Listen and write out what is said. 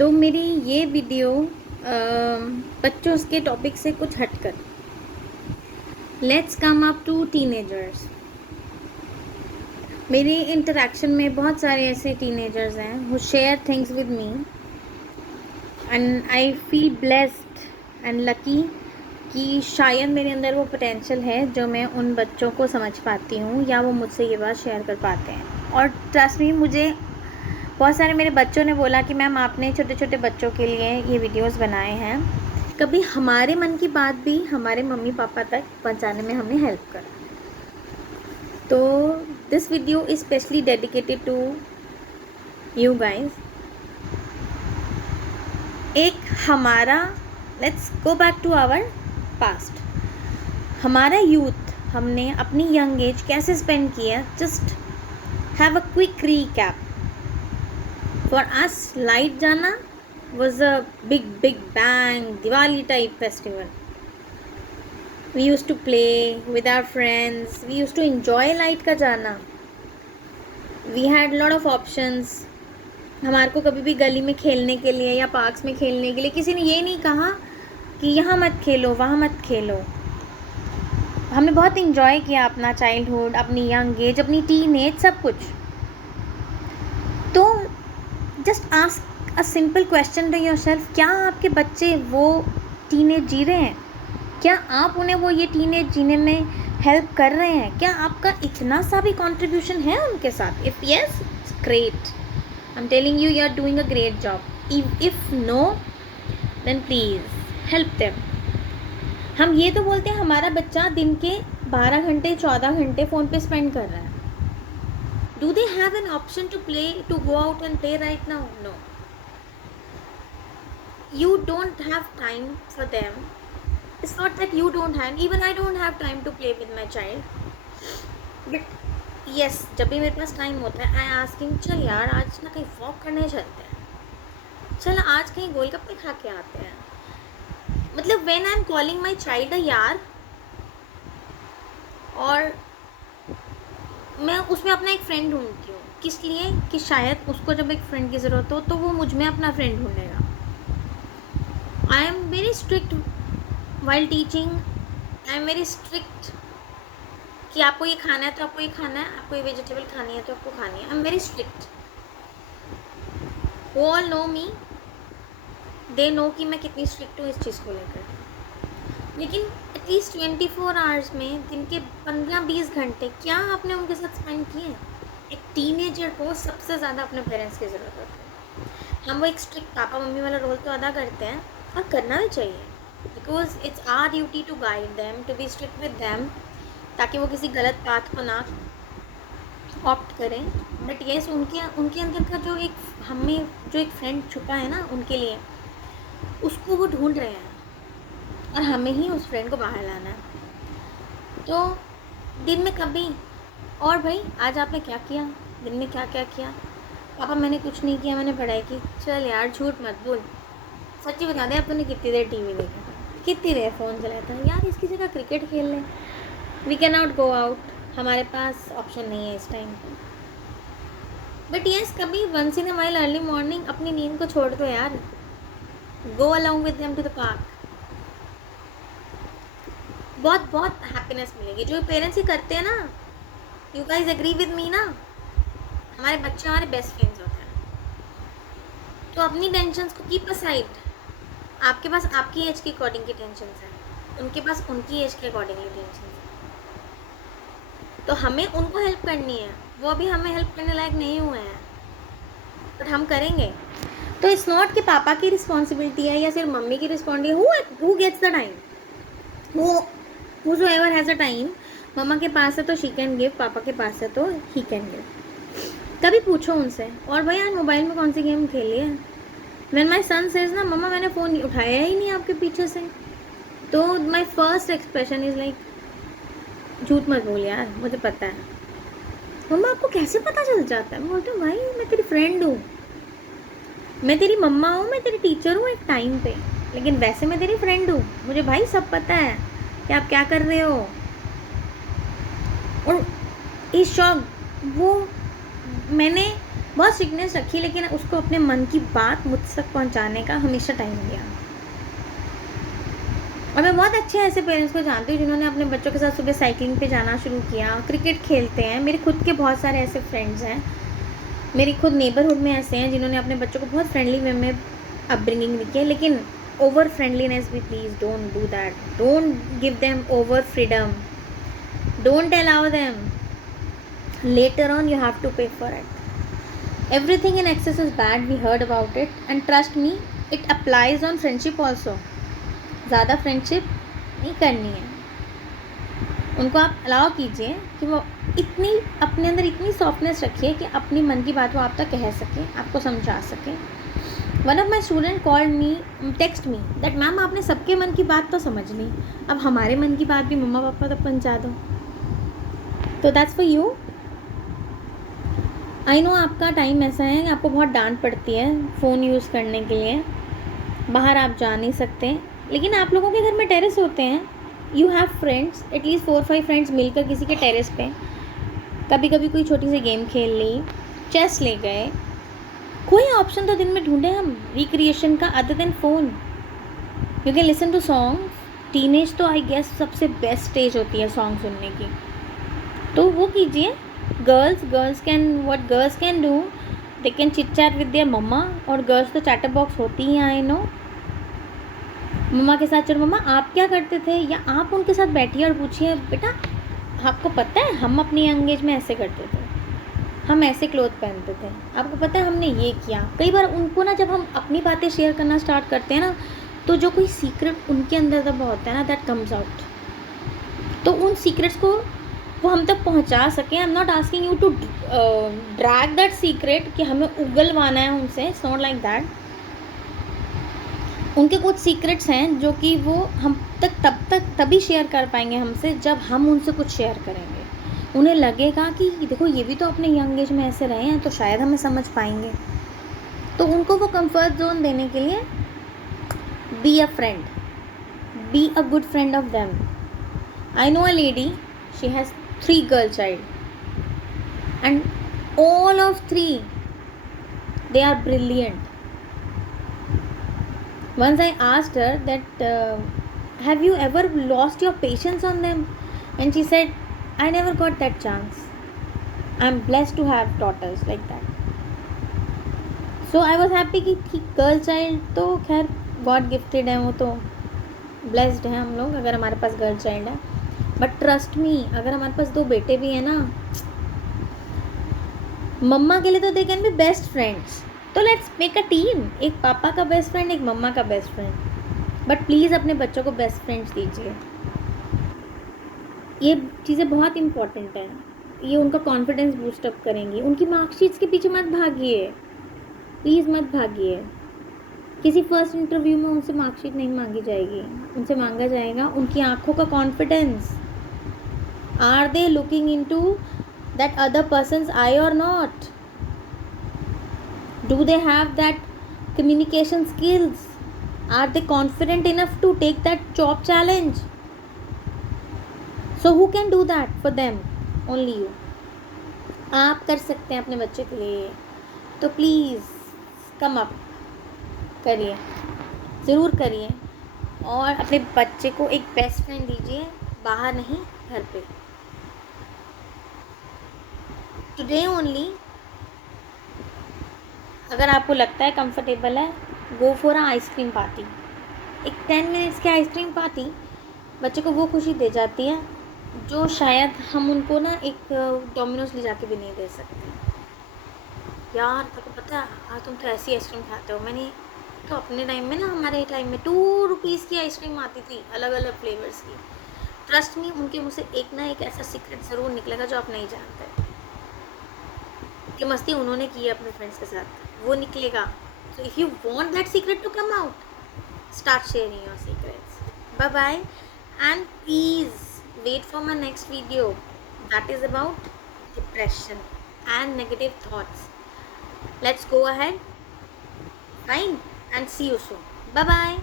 तो मेरी ये वीडियो बच्चों के टॉपिक से कुछ हटकर, let's come up to teenagers. मेरी इंटरेक्शन में बहुत सारे ऐसे टीनेजर्स हैं who share things with me and I feel blessed and lucky कि शायद मेरे अंदर वो पोटेंशियल है जो मैं उन बच्चों को समझ पाती हूँ या वो मुझसे ये बात शेयर कर पाते हैं। और ट्रस्ट मी, मुझे बहुत सारे मेरे बच्चों ने बोला कि मैम आपने छोटे छोटे बच्चों के लिए ये वीडियोस बनाए हैं, कभी हमारे मन की बात भी हमारे मम्मी पापा तक पहुंचाने में हमने हेल्प करा। तो this video is specially dedicated to you guys. एक हमारा, let's go back to our past. हमारा यूथ हमने अपनी यंग एज कैसे स्पेंड किया, just have a quick recap. For us, light जाना was a big bang Diwali type festival. We used to play with our friends. We used to enjoy light का जाना. We had lot of options. हमारे को कभी भी गली में खेलने के लिए या पार्क्स में खेलने के लिए किसी ने ये नहीं कहा कि यहाँ मत खेलो वहाँ मत खेलो। हमने बहुत इंजॉय किया अपना चाइल्डहुड, अपनी यंग एज, अपनी टीन एज, सब कुछ। तो just ask a simple question to yourself, क्या आपके बच्चे वो टीनेज जी रहे हैं? क्या आप उन्हें वो ये टीनेज जीने में हेल्प कर रहे हैं? क्या आपका इतना सा भी कंट्रीब्यूशन है उनके साथ? If yes, great, I am telling you, you are doing a great job. If no, then please help them. हम ये तो बोलते हैं हमारा बच्चा दिन के 12 घंटे 14 घंटे फ़ोन पे स्पेंड कर रहा है। Do they have an option to play, to go out and play right now? No. You don't have time for them. It's not that you don't have, even I don't have time to play with my child. But yes, जब भी मेरे पास time होता है, I ask him, चल यार आज ना कहीं वॉक करने चलते हैं, चल आज कहीं गोलगप्पे खा के आते हैं। मतलब when I'm calling my child a यार, और मैं उसमें अपना एक फ्रेंड ढूंढती हूँ। किस लिए? कि शायद उसको जब एक फ्रेंड की ज़रूरत हो तो वो मुझ में अपना फ्रेंड ढूंढेगा। I am very strict while teaching. I am very strict कि आपको ये खाना है तो आपको ये खाना है, आपको ये वेजिटेबल खानी है तो आपको खानी है। I am very strict. वो all know me, they know कि मैं कितनी स्ट्रिक्ट हूँ इस चीज़ को लेकर। लेकिन एटलीस्ट 24 आवर्स में दिन के 15-20 घंटे क्या आपने उनके साथ स्पेंड किए? एक टीनेजर को सबसे ज़्यादा अपने पेरेंट्स की ज़रूरत होती है। हम वो एक स्ट्रिक्ट पापा मम्मी वाला रोल तो अदा करते हैं, और करना भी चाहिए, because it's our duty to guide them, to be strict with them, ताकि वो किसी गलत पाथ को ना ऑप्ट करें। बट येस, उनके अंदर का जो एक, हमें जो एक फ्रेंड छुपा है ना उनके लिए, उसको वो ढूंढ रहे हैं और हमें ही उस फ्रेंड को बाहर लाना है। तो दिन में कभी, और भाई आज आपने क्या किया, दिन में क्या क्या किया? पापा मैंने कुछ नहीं किया, मैंने पढ़ाई की। चल यार झूठ मत बोल, सच्ची बता दे, अब तूने कितनी देर टीवी देखा, कितनी देर फ़ोन चलाया था? यार इसकी जगह क्रिकेट खेल लें। We can not go out, हमारे पास ऑप्शन नहीं है इस टाइम। बट येस, कभी once in a while early morning अपनी नींद को छोड़ दो यार, go along with them to the park. बहुत हैप्पीनेस मिलेगी। जो पेरेंट्स ही करते हैं ना, you guys agree with me ना, हमारे बच्चे हमारे बेस्ट फ्रेंड्स होते हैं। तो अपनी टेंशन्स को कीप असाइड। आपके पास आपकी एज के अकॉर्डिंग की टेंशन्स हैं, उनके पास उनकी एज के अकॉर्डिंगली टेंशन्स हैं। तो हमें उनको हेल्प करनी है, वो अभी हमें हेल्प करने लायक नहीं हुए हैं, बट हम करेंगे। तो इट्स नॉट कि पापा की रिस्पॉन्सिबिलिटी है या सिर्फ मम्मी की responsibility. Who gets the time? Whosoever has a time, mamma के पास है तो शी कैन गिव, पापा के पास है तो ही कैन गिव। कभी पूछो उनसे, और भाई आज मोबाइल में कौन सी गेम खेली है? व्हेन माई सन सेज ना, मम्मा मैंने फ़ोन उठाया ही नहीं आपके पीछे से, तो my first expression is like, झूठ मत बोल यार, मुझे पता है। मम्मा आपको कैसे पता चल जाता है? मैं बोलती हूँ भाई मैं तेरी फ्रेंड हूँ, मैं तेरी मम्मा हूँ, मैं तेरी टीचर हूँ एक टाइम पे, लेकिन वैसे मैं तेरी फ्रेंड हूँ, मुझे भाई सब पता है कि आप क्या कर रहे हो। और इस शौक वो मैंने बहुत स्ट्रिक्टनेस रखी, लेकिन उसको अपने मन की बात मुझ तक पहुंचाने का हमेशा टाइम दिया। और मैं बहुत अच्छे ऐसे पेरेंट्स को जानती हूँ जिन्होंने अपने बच्चों के साथ सुबह साइकिलिंग पे जाना शुरू किया, क्रिकेट खेलते हैं। मेरे खुद के बहुत सारे ऐसे फ्रेंड्स हैं, मेरी खुद नेबरहुड में ऐसे हैं जिन्होंने अपने बच्चों को बहुत फ्रेंडली वे में अपब्रिंगिंग दी है। लेकिन ओवर फ्रेंडलीनेस भी please don't do that, don't give them over freedom, don't allow them, later on you have to pay for it. Everything in excess is bad, we heard about it, and trust me it applies on friendship also. ज़्यादा friendship नहीं करनी है, उनको आप allow कीजिए कि वो इतनी अपने अंदर इतनी सॉफ्टनेस रखिए कि अपनी मन की बात वो आप तक कह सकें, आपको समझा सकें। One of my student called me, text me that ma'am आपने सबके मन की बात तो समझ ली, अब हमारे मन की बात भी मम्मा पापा तक पहुँचा दो। तो that's for you. I know आपका टाइम ऐसा है, आपको बहुत डांट पड़ती है फ़ोन यूज़ करने के लिए, बाहर आप जा नहीं सकते, लेकिन आप लोगों के घर में टेरेस होते हैं। You have friends, at least 4-5 friends मिलकर किसी के टेरेस पे कभी कभी कोई छोटी सी गेम खेल ली, चेस ले गए। कोई ऑप्शन तो दिन में ढूंढे हम रिक्रिएशन का other than phone. You can listen to songs. Teenage तो आई गेस सबसे बेस्ट स्टेज होती है सॉन्ग सुनने की, तो वो कीजिए। Girls can, what girls can do, they can chit chat with their मम्मा, और गर्ल्स तो चैटर बॉक्स होती ही हैं, आई नो। मम्मा के साथ चलो मम्मा आप क्या करते थे, या आप उनके साथ बैठिए और पूछिए बेटा आपको पता है हम अपनी यंग एज में ऐसे करते थे, हम ऐसे क्लोथ पहनते थे, आपको पता है हमने ये किया। कई बार उनको ना जब हम अपनी बातें शेयर करना स्टार्ट करते हैं ना, तो जो कोई सीक्रेट उनके अंदर दबा होता है ना, दैट कम्स आउट। तो उन सीक्रेट्स को वो हम तक पहुंचा सकें। I am not asking you to drag that secret कि हमें उगलवाना है उनसे, इट्स नॉट लाइक दैट। उनके कुछ सीक्रेट्स हैं जो कि वो हम तक तभी शेयर कर पाएंगे हमसे जब हम उनसे कुछ शेयर करेंगे। उन्हें लगेगा कि देखो ये भी तो अपने यंग एज में ऐसे रहे हैं, तो शायद हमें समझ पाएंगे। तो उनको वो कंफर्ट जोन देने के लिए be a friend, be a good friend of them. I know a lady, she has 3 girl child and all of 3 they are brilliant. Once I asked her that have you ever lost your patience on them, and she said I never got that chance. I'm blessed to have daughters like that. So I was happy कि girl child तो खैर God gifted है, वो तो blessed है हम लोग अगर हमारे पास गर्ल चाइल्ड है। बट ट्रस्ट मी, अगर हमारे पास 2 बेटे भी हैं ना, मम्मा के लिए तो they can be best friends. तो लेट्स मेक अ टीम, एक पापा का बेस्ट फ्रेंड, एक मम्मा का बेस्ट फ्रेंड। बट प्लीज़ अपने बच्चों को बेस्ट फ्रेंड्स दीजिए, ये चीज़ें बहुत इंपॉर्टेंट हैं, ये उनका कॉन्फिडेंस बूस्टअप करेंगी। उनकी मार्कशीट्स के पीछे मत भागिए, प्लीज़ मत भागिए। किसी फर्स्ट इंटरव्यू में उनसे मार्कशीट नहीं मांगी जाएगी, उनसे मांगा जाएगा उनकी आँखों का confidence. Are they looking into that other person's eye or not? Do they have that communication skills? Are they confident enough to take that job challenge? So who can do that for them? Only you. आप कर सकते हैं अपने बच्चे के लिए, तो please come up करिए, ज़रूर करिए, और अपने बच्चे को एक बेस्ट फ्रेंड दीजिए, बाहर नहीं घर पे। टुडे ओनली, अगर आपको लगता है कंफर्टेबल है, go for a ice cream party. एक 10 मिनट्स की आइसक्रीम पार्टी बच्चे को वो खुशी दे जाती है जो शायद हम उनको ना एक डोमिनोज ले जाके भी नहीं दे सकते। यार तेको पता है आज तुम तो ऐसी आइसक्रीम खाते हो, मैंने तो अपने टाइम में ना, हमारे टाइम में 2 रुपीज़ की आइसक्रीम आती थी अलग अलग फ्लेवर्स की। ट्रस्ट मी, उनके मुँह से एक ना एक ऐसा सीक्रेट ज़रूर निकलेगा जो आप नहीं जानते। कि मस्ती उन्होंने की है अपने फ्रेंड्स के साथ, वो निकलेगा। So if you want that secret to come out, start sharing your secrets. Bye bye, and please wait for my next video that is about depression and negative thoughts. Let's go ahead, fine, and see you soon. Bye bye.